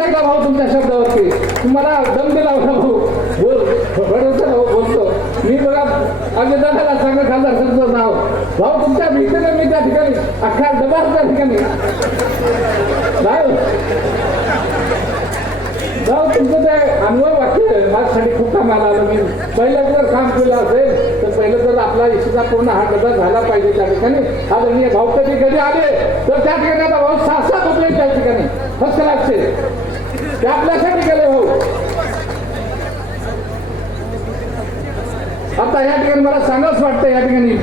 टाकला भाऊ तुमच्या शब्दावरती? तुम्हाला दम दिला होता भाऊ. बोल बरोबर भाऊ बोलतो. मी बघा अगदी दादाला सांगा खासदार तुमचं नाव. भाऊ तुमच्या भीतीने मी त्या ठिकाणी अख्खा डबा त्या ठिकाणी. भाऊ तुमचं ते अनुभव वाक्य माझ्यासाठी खूप कामाला आलं. मी पहिलं जर काम केलं असेल तर पहिलं जर आपला इच्छेचा पूर्ण हा डबा झाला पाहिजे त्या ठिकाणी. आदरणीय भाऊ कधी कधी आले तर त्या ठिकाणी आता भाऊ सहा सात होते त्या ठिकाणी. फर्स्ट क्लासचे ते आपल्यासाठी गेले भाऊ हो. आता या ठिकाणी मला सांगावंच वाटतं या ठिकाणी.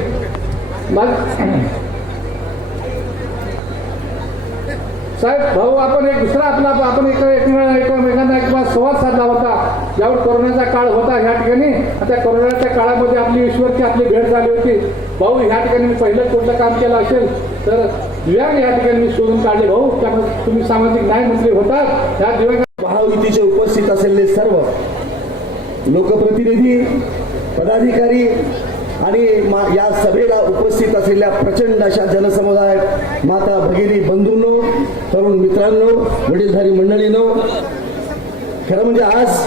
साहेब भाऊ आपण एक दुसरा आपला आपण एक एकमेकांना एकमेकांना एक संवाद साधला होता. ज्यावर कोरोनाचा काळ होता ह्या ठिकाणी. आता त्या कोरोनाच्या काळामध्ये आपली ईश्वरची आपली भेट झाली होती. भाऊ ह्या ठिकाणी मी पहिलं कुठलं काम केलं असेल तर दिव्यांग या ठिकाणी मी शोधून काढले. भाऊ त्यामुळे तुम्ही सामाजिक न्याय मंत्री होतात. त्या दिव्यांग महायुतीचे उपस्थित असलेले सर्व लोकप्रतिनिधी पदाधिकारी आणि मा- या सभेला उपस्थित असलेल्या प्रचंड अशा जनसमुदाय माता भगिनी बंधूंनो तरुण मित्रांनो वडीलधारी मंडळींनो खरं म्हणजे आज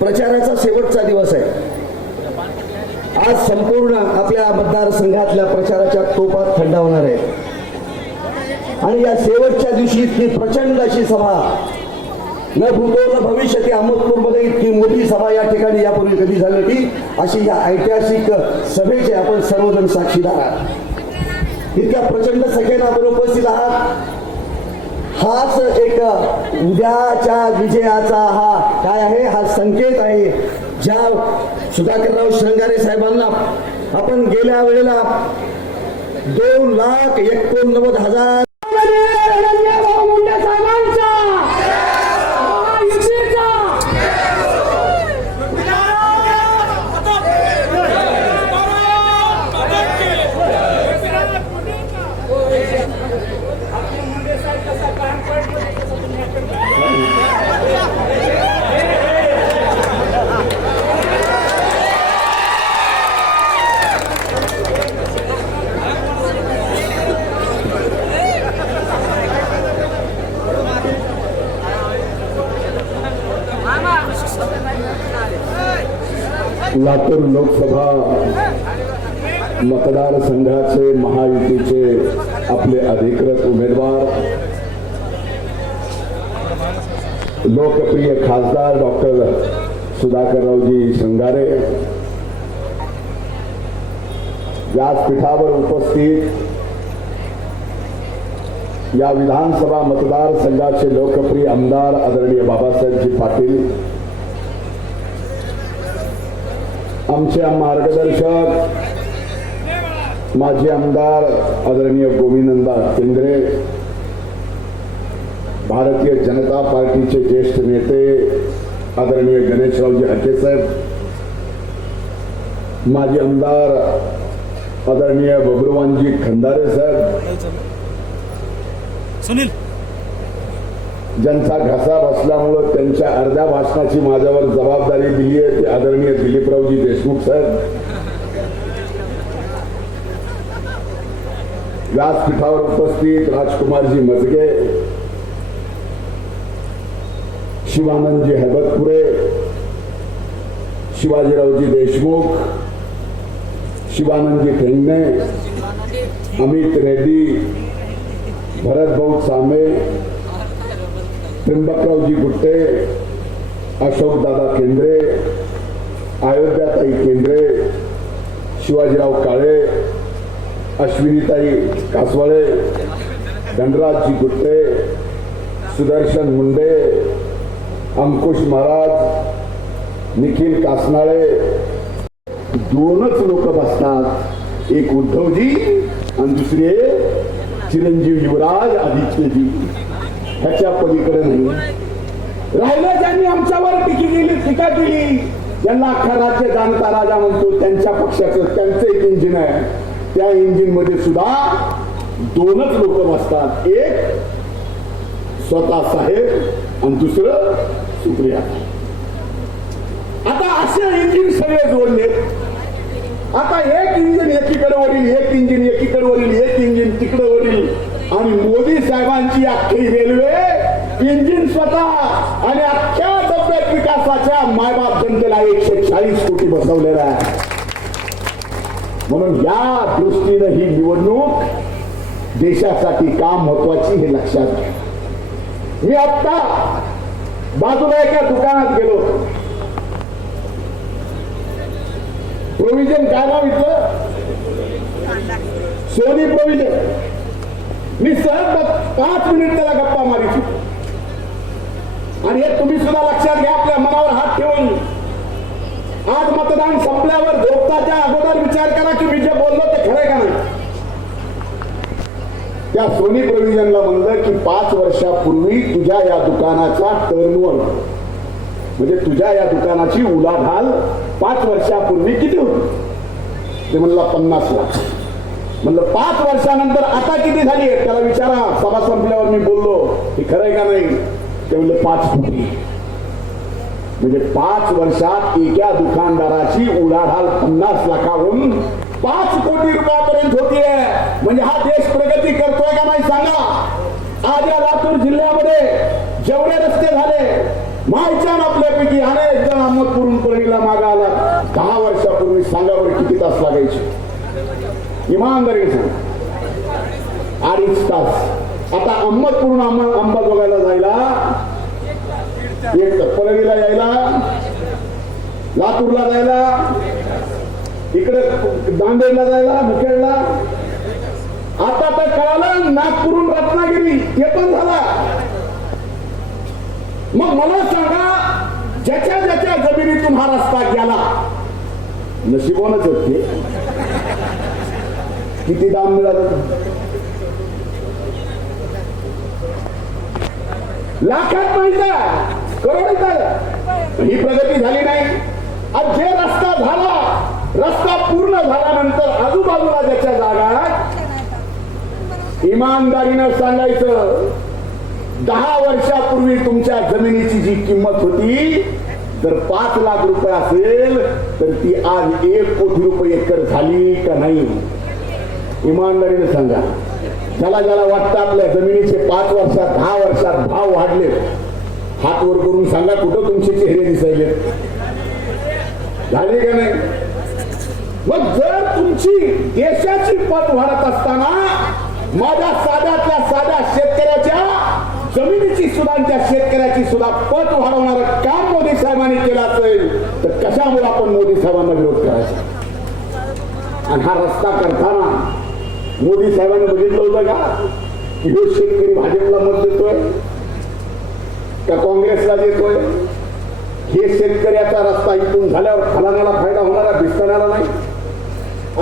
प्रचाराचा शेवटचा दिवस आहे. आज संपूर्ण आपल्या मतदारसंघातल्या प्रचाराच्या तोपात थंडावणार आहे. आणि या शेवटच्या दिवशी इतकी प्रचंड अशी सभा. न भूतो न भविष्य ती अहमदपूरमध्ये इतकी मोठी सभा या ठिकाणी यापूर्वी कधी झाली होती? अशी या ऐतिहासिक सभेचे आपण सर्वजण साक्षीदार आहात. इतक्या प्रचंड संख्येनं आपण उपस्थित आहात. हाच एक उद्याच्या विजयाचा हा काय आहे? हा संकेत आहे. ज्या सुधाकरराव श्रंगारे साहेबांना आपण गेल्या वेळेला दोन लाख एकोणनव्वद हजार लातूर लोकसभा मतदारसंघाचे महायुतीचे आपले अधिकृत उमेदवार लोकप्रिय खासदार डॉक्टर सुधाकररावजी श्रंगारे व्यासपीठावर उपस्थित या विधानसभा मतदारसंघाचे लोकप्रिय आमदार आदरणीय बाबासाहेबजी पाटील आमचे मार्गदर्शक माजी आमदार आदरणीय गोविंददा केंद्रे भारतीय जनता पार्टीचे ज्येष्ठ नेते आदरणीय गणेशरावजी हकेसाहेब माजी आमदार आदरणीय बबरुवानजी खंदारे साहेब सुनील. ज्यांचा घसा बसल्यामुळं त्यांच्या अर्ध्या भाषणाची माझ्यावर जबाबदारी दिली आहे ते आदरणीय दिलीपरावजी देशमुख साहेब. व्यासपीठावर उपस्थित राजकुमारजी मजगे शिवानंदजी हैबतपुरे शिवाजीरावजी देशमुख शिवानंदजी ठेंगणे अमित रेड्डी भरतभाऊ सामे त्र्यंबकरावजी गुट्टे अशोकदादा केंद्रे अयोध्याताई केंद्रे शिवाजीराव काळे अश्विनीताई कासवाळे धनराजजी गुट्टे सुदर्शन मुंडे अंकुश महाराज निखिल कासनाळे. दोनच लोक बसतात. एक उद्धवजी आणि दुसरे चिरंजीव युवराज आदित्यजी. ह्याच्या पलीकडे नाही. राहिलं ज्यांनी आमच्यावर टीकी केली टीका केली. ज्यांना अख्खा राज्य जाणता राजा म्हणतो त्यांच्या पक्षाचं त्यांचं एक इंजिन आहे. त्या इंजिनमध्ये सुद्धा दोनच लोक बसतात. एक स्वतः साहेब आणि दुसरं सुप्रिया. आता असे इंजिन सगळे जोडले आता एक इंजिन एकीकडे वरील एक इंजिन एकीकडे वरील एक इंजिन तिकडे वरील आणि मोदी साहेबांची अख्खी रेल्वे इंजिन स्वतः आणि अख्ख्या डब्यात विकासाच्या मायबाप जनतेला एकशे चाळीस कोटी बसवलेला आहे. म्हणून या दृष्टीनं ही निवडणूक देशासाठी का महत्वाची हे लक्षात घ्या. मी आत्ता बाजूला एका दुकानात गेलो. प्रोव्हिजन काय नाव इथलं सोनी प्रोव्हिजन मी सहज पाच मिनिट त्याला गप्पा मारित आणि हे तुम्ही सुद्धा लक्षात घ्या आपल्या मनावर हात ठेवून. आज मतदान संपल्यावर झोपताच्या अगोदर विचार करा की मी जे बोललो ते खरं का नाही. त्या सोनी प्रोव्हिजनला म्हणलं की पाच वर्षापूर्वी तुझ्या या दुकानाचा टर्नओव्हर म्हणजे तुझ्या या दुकानाची उलाढाल पाच वर्षापूर्वी किती होती? ते म्हणला पन्नास लाख. म्हणलं पाच वर्षानंतर आता किती झाली त्याला विचारा. सभा संपल्यावर मी बोललो की खरंय का नाही? ते म्हणलं पाच कोटी म्हणजे पाच वर्षात एका दुकानदाराची उलाढाल पन्नास लाखाहून पाच कोटी रुपयापर्यंत होतीये. म्हणजे हा देश प्रगती करतोय का नाही सांगा. आज या लातूर जिल्ह्यामध्ये जेवढे रस्ते झाले मायच्यान आपल्यापैकी अनेक जण अहमदपूरून परळीला मागा आला दहा वर्षापूर्वी सांगावर किती तास लागायचे? इमानदारी सांग. अडीच तास. आता अहमदपूरून अंबा अंबाजोगाईला जायला. एक परळीला यायला. लातूरला जायला. इकडे नांदेडला जायला मुखेडला. आता तर कळालं नागपूरून रत्नागिरी. हे पण झाला. मग मला सांगा ज्याच्या ज्याच्या जमिनीतून हा रस्ता गेला नशिबानच होते. किती दाम मिळालं? लाखात माहिती करोडीत आलं ही प्रगती झाली नाही. आज जे रस्ता झाला रस्ता पूर्ण झाल्यानंतर आजूबाजूला ज्याच्या जागा इमानदारीनं सांगायचं दहा वर्षापूर्वी तुमच्या जमिनीची जी किंमत होती जर पाच लाख रुपये असेल तर ती आज एक कोटी रुपये एकर झाली का नाही? इमानदारीने सांगा. ज्याला ज्याला वाटतं आपल्या जमिनीचे पाच वर्षात दहा वर्षात भाव वाढले हात वर करून सांगा कुठं तुमचे चेहरे दिसायले झाले का नाही? मग जर तुमची देशाची पत वाढत असताना माझ्या साध्यातल्या साध्या शेतकऱ्याच्या जमिनीची सुद्धा त्या शेतकऱ्याची सुद्धा पत वाढवणारं काम मोदी साहेबांनी केलं असेल तर कशामुळे आपण मोदी साहेबांना विरोध करायचा? आणि हा रस्ता करताना मोदी साहेबांनी बघितलं होतं का? की हे शेतकरी भाजपला मत देतोय का काँग्रेसला देतोय हे शेतकऱ्याचा रस्ता इथून झाल्यावर फलानाला फायदा होणारा भिसणारा नाही?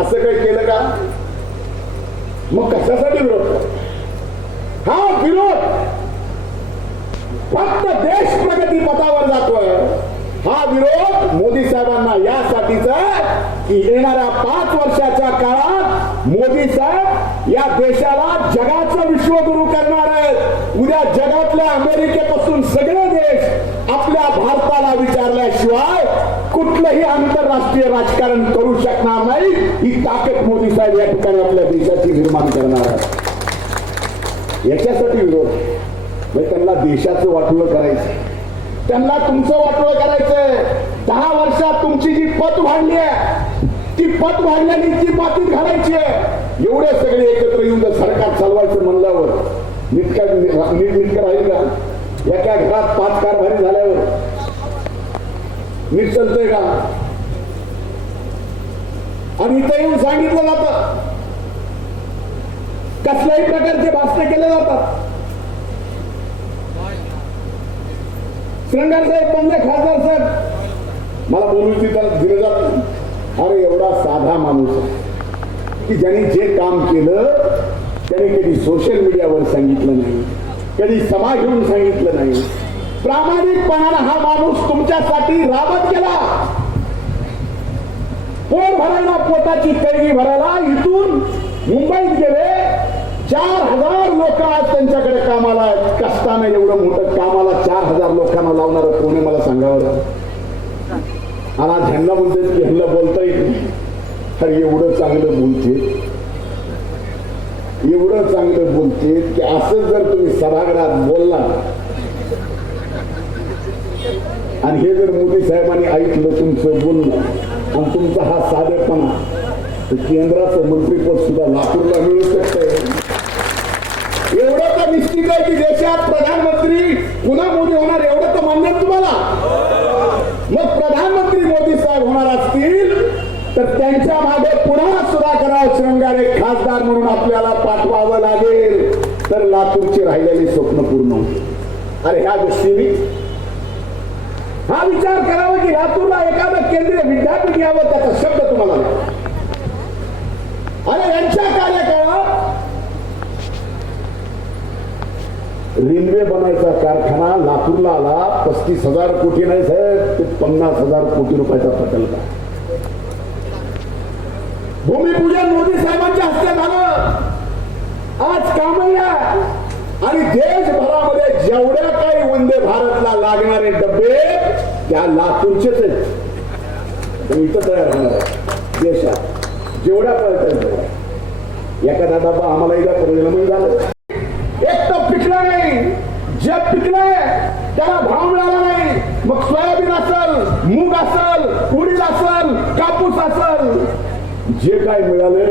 असं काही केलं का? मग कशासाठी विरोध हा विरोध फक्त देश प्रगती पथावर जातोय हा विरोध मोदी साहेबांना यासाठीचा की येणाऱ्या पाच वर्षाच्या काळात मोदी साहेब या देशाला जगाचं विश्वगुरु करणार आहेत. उद्या जगातल्या अमेरिकेपासून सगळे देश आपल्या भारताला विचारल्याशिवाय कुठलंही आंतरराष्ट्रीय राजकारण करू शकणार नाही. ही ताकद मोदी साहेब या ठिकाणी आपल्या देशाची निर्माण करणार आहे याच्यासाठी विरोध. म्हणजे त्यांना देशाचं वाटोळं करायचं. त्यांना तुमचं वाटोळं करायचंय. दहा वर्षात तुमची जी पत वाढली आहे ती पत वाढल्याने ती मातीत घालायची आहे एवढे सगळे एकत्र येऊन जर सरकार चालवायचं म्हणल्यावर नीटका नीट राहील का? एका घरात पाच कारभारी झाल्यावर नीट चालतंय का? आणि इथं येऊन सांगितलं जातं. कसल्याही प्रकारचे भाषण केले जातात. श्रंगार साहेब बनले खासदार साहेब मला बोलू तिथं दिलं जात. अरे एवढा साधा माणूस आहे. की ज्यांनी जे काम केलं त्याने कधी सोशल मीडियावर सांगितलं नाही कधी सभा घेऊन सांगितलं नाही. प्रामाणिकपणाला हा माणूस तुमच्यासाठी राबत गेला. पोट भरायला पोटाची कैरी भरायला इथून मुंबईत गेले. चार हजार लोक आज त्यांच्याकडे कामाला कष्टाने एवढं मोठं कामाला चार हजार लोकांना लावणार कोणी मला सांगावं आणि झेंडा बोलतोय की ह्यांना बोलता येत तर एवढं चांगलं बोलते एवढं चांगलं बोलते की असं जर तुम्ही सभागृहात बोलला आणि हे जर मोदी साहेबांनी ऐकलं तुमचं बोलणं आणि तुमचा हा साधेपणा तर केंद्राचं मंत्रीपद सुद्धा लातूरला मिळू शकतंय. एवढं तर निश्चित आहे की देशात प्रधानमंत्री पुन्हा मोदी होणार एवढं तर मान्य तुम्हाला. मग प्रधानमंत्री मोदी साहेब होणार असतील तर त्यांच्या मागे पुन्हा सुधाकरराव श्रंगारे खासदार म्हणून आपल्याला पाठवावं लागेल. तर लातूरची राहिलेली स्वप्न पूर्ण अरे ह्या दृष्टीने हा विचार करावा की लातूरला एखादं केंद्रीय विद्यापीठ यावं त्याचा शब्द तुम्हाला अरे यांच्या कार्यकाळात रेल्वे बनायचा कारखाना लातूरला आला पस्तीस हजार कोटी नाही साहेब ते पन्नास हजार कोटी रुपयाचा प्रकल्प आहे. भूमिपूजन मोदी साहेबांच्या हस्ते झालं. आज कामय्या आणि देशभरामध्ये जेवढ्या काही वंदे भारतला लागणारे डबे त्या लातूरचेच इथं तयार होणार आहे. देशात जेवढ्या पर्यटन एखादा डबा आम्हाला एकदा परिणाम झालं. एक तर पिकलं नाही. जे पिकलंय त्याला भाव मिळाला नाही. मग सोयाबीन असल मूग असल उडीद असल कापूस असल जे काय मिळाले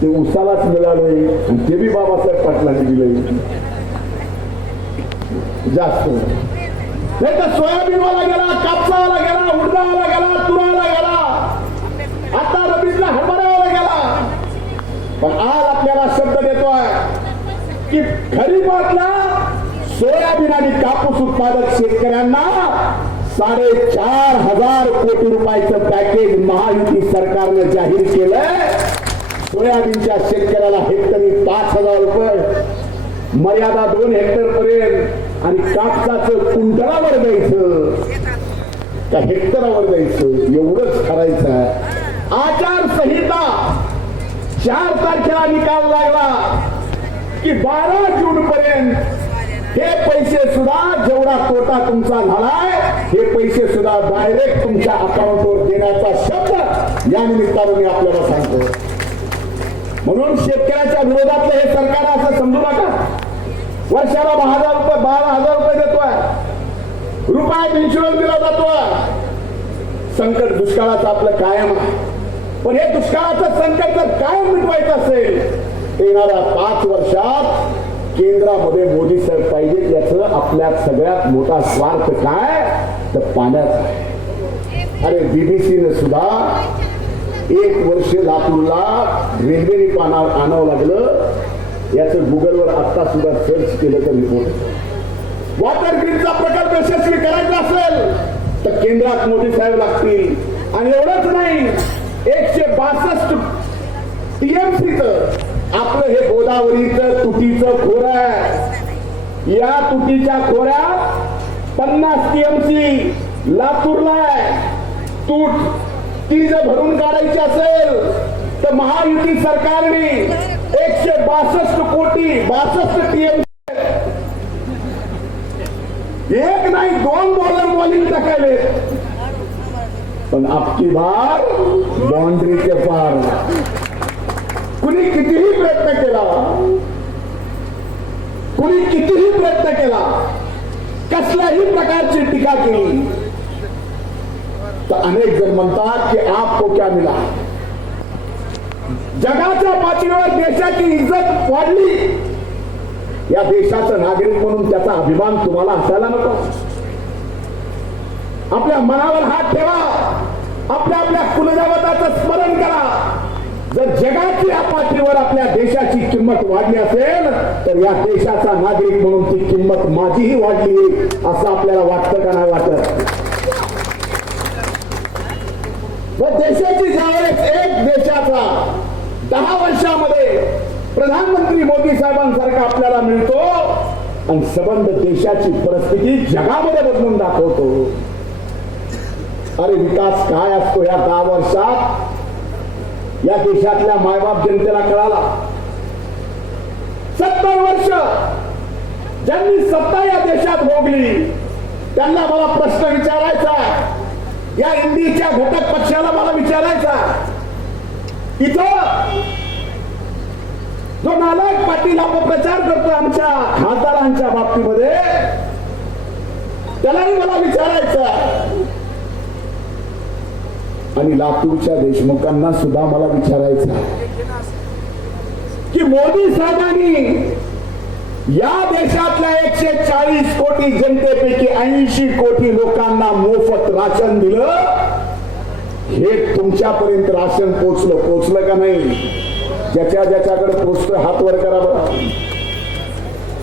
ते उसालाच मिळाले आणि ते बी बाबासाहेब पाटलांनी दिले. जास्त. नाही तर सोयाबीनवाला गेला कापसावाला गेला उडदावाला गेला तुराला गेला. आता रबीतला हरभऱ्यावाला गेला. पण आज आपल्याला शब्द देतोय की खरीपातला सोयाबीन आणि कापूस उत्पादक शेतकऱ्यांना साडेचार हजार कोटी रुपयाचं पॅकेज महायुती सरकारनं जाहीर केलंय. सोयाबीनच्या शेतकऱ्याला हेक्टरी पाच हजार रुपये मर्यादा दोन हेक्टर पर्यंत आणि कापसाचं कुंटलावर द्यायचं. त्या हेक्टरावर द्यायचं. एवढंच करायचं आहे. आचारसंहिता चार तारखेला निकाल लागला की बारा जून पर्यंत हे पैसे सुद्धा जेवढा तोटा तुमचा झालाय हे पैसे सुद्धा डायरेक्ट तुमच्या अकाउंटवर देण्याचा शब्द या निमित्तानं मी आपल्याला सांगतो. म्हणून शेतकऱ्याच्या विरोधातलं हे सरकार असं समजू नका. वर्षाला दहा हजार रुपये बारा हजार रुपये देतोय. रुपयात इन्शुरन्स दिला जातोय. संकट दुष्काळाचं आपलं कायम आहे. पण हे दुष्काळाचं संकट जर कायम मिटवायचं असेल येणाऱ्या पाच वर्षात केंद्रामध्ये मोदी सरकार पाहिजे आपल्यात सगळ्यात मोठा स्वार्थ काय? तर पाण्याचा अरे बीबीसीने सुद्धा एक वर्ष लातूरला रेल्वेने पाना आणावं लागलं. याचं गुगलवर आता सुद्धा सर्च केलं तर रिपोर्ट वॉटर ग्रीडचा प्रकल्प यशस्वी करायचा असेल तर केंद्रात मोदी साहेब लागतील. आणि एवढंच नाही एकशे बासष्ट टीएमसीच आपलं हे गोदावरीचं तुटीचं खोर आहे. या तुटीच्या खोऱ्यात पन्नास टीएमसी लातूरला तूट ती जर भरून काढायची असेल तर महायुती सरकारने एकशे बासष्ट कोटी बासष्ट टीएमसी एक नाही दोन बॉलर बॉलिंग टाकायले. पण आपकी बार बाउंड्रीचे पार. कुणी कितीही प्रयत्न केला कुणी कितीही प्रयत्न केला कसल्याही प्रकारची टीका केली. तर अनेक जण म्हणतात की आपको क्या मिला? जगाच्या पातळीवर देशाची इज्जत वाढली. या देशाचा नागरिक म्हणून त्याचा अभिमान तुम्हाला असायला नको. आपल्या मनावर हात ठेवा. आपल्या आपल्या कुलदेवताचं स्मरण करा. जर जगाच्या पातळीवर आपल्या देशाची किंमत वाढली असेल तर या देशाचा नागरिक म्हणून ती किंमत माझीही वाढली असं आपल्याला वाटतं का नाही वाटत? व देशाची ज्यावेळेस एक देशाचा दहा वर्षामध्ये प्रधानमंत्री मोदी साहेबांसारखा आपल्याला मिळतो आणि सबंध देशाची परिस्थिती जगामध्ये बदलून दाखवतो. अरे विकास काय असतो या दहा वर्षात? या देशातल्या मायबाप जनतेला कळाला. सत्तर वर्ष ज्यांनी सत्ता या देशात भोगली त्यांना मला प्रश्न विचारायचा या इंडीच्या घटक पक्षाला मला विचारायचा इथं जो नालायक पाटील अपप्रचार करतो आमच्या खासदारांच्या बाबतीमध्ये त्यालाही मला विचारायचं आणि लातूरच्या देशमुखांना सुद्धा मला विचारायचं की मोदी साहेबांनी या देशातल्या एकशे चाळीस कोटी जनतेपैकी ऐंशी कोटी लोकांना मोफत राशन दिलं? हे तुमच्यापर्यंत राशन पोचलं पोचलं का नाही? ज्याच्या ज्याच्याकडे पोचतं हात वर करा बरं.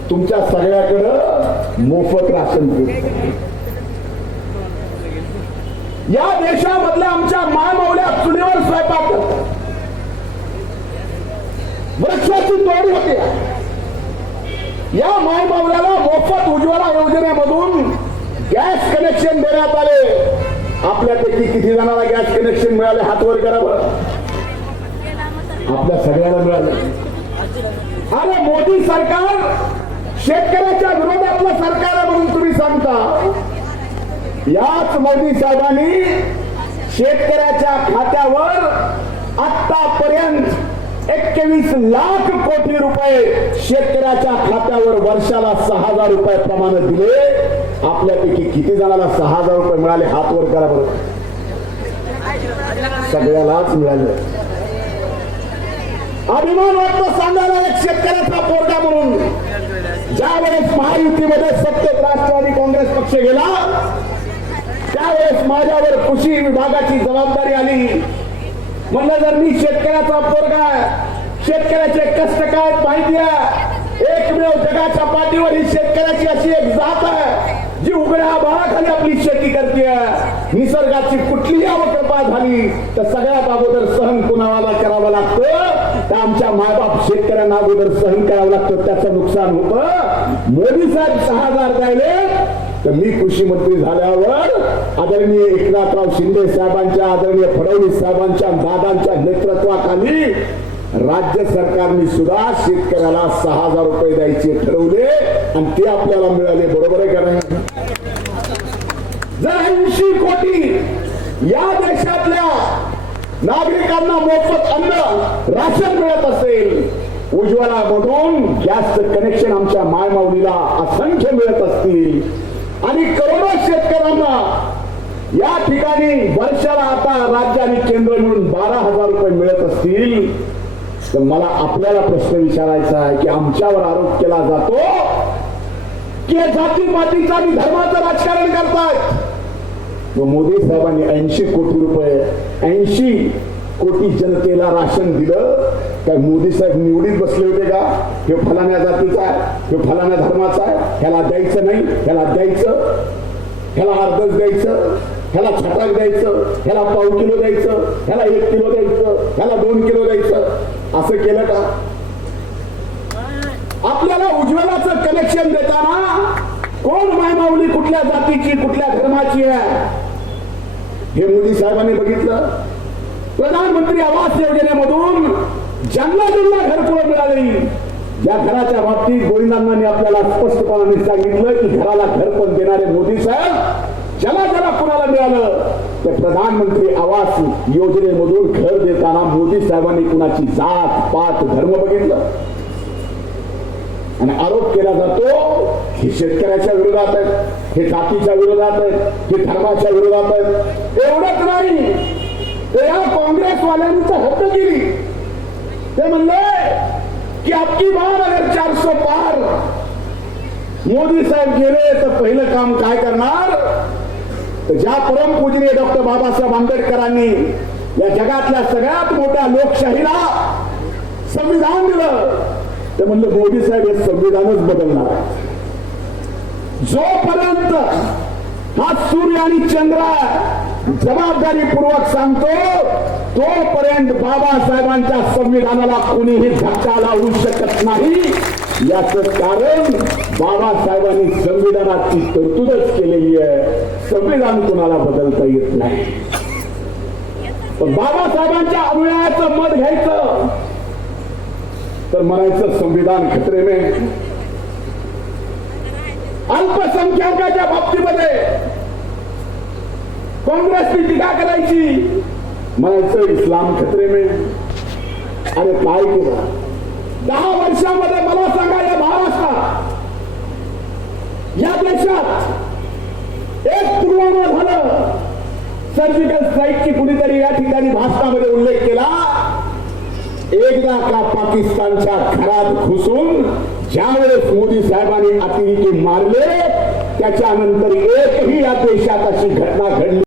तुमच्या सगळ्याकडं मोफत राशन पोचतं या देशामधल्या आमच्या मायमावल्या चुलीवर स्वयंपाक करतात. वृक्षाची तोड होते. या मायमावल्याला मोफत उज्ज्वला योजनेमधून गॅस कनेक्शन देण्यात आले. आपल्यापैकी किती जणांना गॅस कनेक्शन मिळाले? हातवर करावं आपल्या सगळ्यांना मिळाले. अरे मोदी सरकार शेतकऱ्याच्या विरोधातलं सरकार म्हणून तुम्ही सांगता. याच मोदी साहेबांनी शेतकऱ्याच्या खात्यावर आतापर्यंत एक्केवीस लाख कोटी रुपये शेतकऱ्याच्या खात्यावर वर्षाला सहा हजार रुपये प्रमाणे दिले. आपल्यापैकी किती जणांना सहा हजार रुपये मिळाले? हात वर करा बरं. सगळ्यालाच मिळाले. अभिमान वाटतो सांगायला एक शेतकऱ्याचा पोरगा म्हणून. ज्या वेळेस महायुतीमध्ये सत्तेत राष्ट्रवादी काँग्रेस पक्ष गेला त्यावेळेस माझ्यावर कृषी विभागाची जबाबदारी आली. म्हणलं जर मी शेतकऱ्याचा पोरगा शेतकऱ्याचे कष्ट काय माहिती एकमेव जगाच्या पाठीवर ही शेतकऱ्याची अशी एक जात आहे जी उघड्या बाळाखाली आपली शेती करते निसर्गाची कुठलीही अवकृपा झाली तर सगळ्यात अगोदर सहन कुणाला करावं लागतं? तर आमच्या मायबाप शेतकऱ्यांना अगोदर सहन करावं लागतं त्याचं नुकसान होतं. मोदी साहेब सहा हजार द्यायले तर मी कृषी मंत्री झाल्यावर आदरणीय एकनाथराव शिंदे साहेबांच्या आदरणीय फडणवीस साहेबांच्या दादांच्या नेतृत्वाखाली राज्य सरकारने सुद्धा शेतकऱ्याला सहा हजार रुपये द्यायचे ठरवले आणि ते आपल्याला मिळाले. बरोबर आहे का नाही? जर ऐंशी कोटी या देशातल्या नागरिकांना मोफत अन्न राशन मिळत असेल. उज्ज्वला मधून गॅसचं कनेक्शन आमच्या मायमाऊलीला असंख्य मिळत असतील. आणि करोडो शेतकऱ्यांना या ठिकाणी वर्षाला आता राज्य आणि केंद्र मिळून बारा हजार रुपये मिळत असतील. तर मला आपल्याला प्रश्न विचारायचा आहे की आमच्यावर आरोप केला जातो की जाती मातीचा आणि धर्माचं राजकारण करतात. मोदी साहेबांनी ऐंशी कोटी रुपये ऐंशी कोटी जनतेला राशन दिलं. काय मोदी साहेब निवडीत बसले होते का? हे फलाण्या जातीचा आहे हे फलाण्या धर्माचा आहे ह्याला द्यायचं नाही ह्याला द्यायचं. ह्याला अर्धच द्यायचं ह्याला छटाक द्यायचं ह्याला पाव किलो द्यायचं ह्याला एक किलो द्यायचं ह्याला दोन किलो द्यायचं. असं केलं का? आपल्याला उज्ज्वलाचं कनेक्शन देताना कोण मायमाऊली कुठल्या जातीची कुठल्या धर्माची आहे? हे मोदी साहेबांनी बघितलं. प्रधानमंत्री आवास योजनेमधून ज्यांना ज्यांना घरकुलं मिळाली. या घराच्या बाबतीत गोविंदांनी आपल्याला स्पष्टपणाने सांगितलं की घराला घर पण देणारे मोदी साहेब ज्याला ज्याला कुणाला मिळालं तर प्रधानमंत्री आवास योजनेमधून घर देताना मोदी साहेबांनी कुणाची जात पात धर्म बघितलं. आणि आरोप केला जातो हे शेतकऱ्याच्या विरोधात आहेत हे जातीच्या विरोधात आहेत हे धर्माच्या विरोधात आहेत. एवढंच नाही. या काँग्रेसवाल्यांनी तर गेली ते म्हणले की आपकी बार अगर चारशे पार मोदी साहेब गेले तर पहिलं काम काय करणार तर ज्या परमपूजनीय डॉक्टर बाबासाहेब आंबेडकरांनी या जगातल्या सगळ्यात मोठ्या लोकशाहीला संविधान दिलं ते म्हणलं मोदी साहेब हे संविधानच बदलणार आहे. जोपर्यंत हा सूर्य आणि चंद्र जबाबदारी पूर्वक सांगतो तोपर्यंत बाबासाहेबांच्या संविधानाला कोणीही धक्का लावू शकत नाही. याच कारण बाबासाहेबांनी संविधानाची तरतूदच केलेली आहे. संविधान कोणाला बदलता येत नाही. पण बाबासाहेबांच्या अनुयायाचं मत घ्यायचं. तर म्हणायचं संविधान खतरे में. अल्पसंख्याकाच्या बाबतीमध्ये काँग्रेसची टीका करायची. म्हणायचं इस्लाम खतरे में अरे काय केलं? दहा वर्षामध्ये मला सांगा या महाराष्ट्रात या देशात सर्जिकल स्ट्राईकची कुणीतरी या ठिकाणी भाषणामध्ये उल्लेख केला. एकदा का पाकिस्तानच्या घरात घुसून ज्यावेळेस मोदी साहेबांनी अतिरेकी मारले त्याच्यानंतर एकही या देशात अशी घटना घडली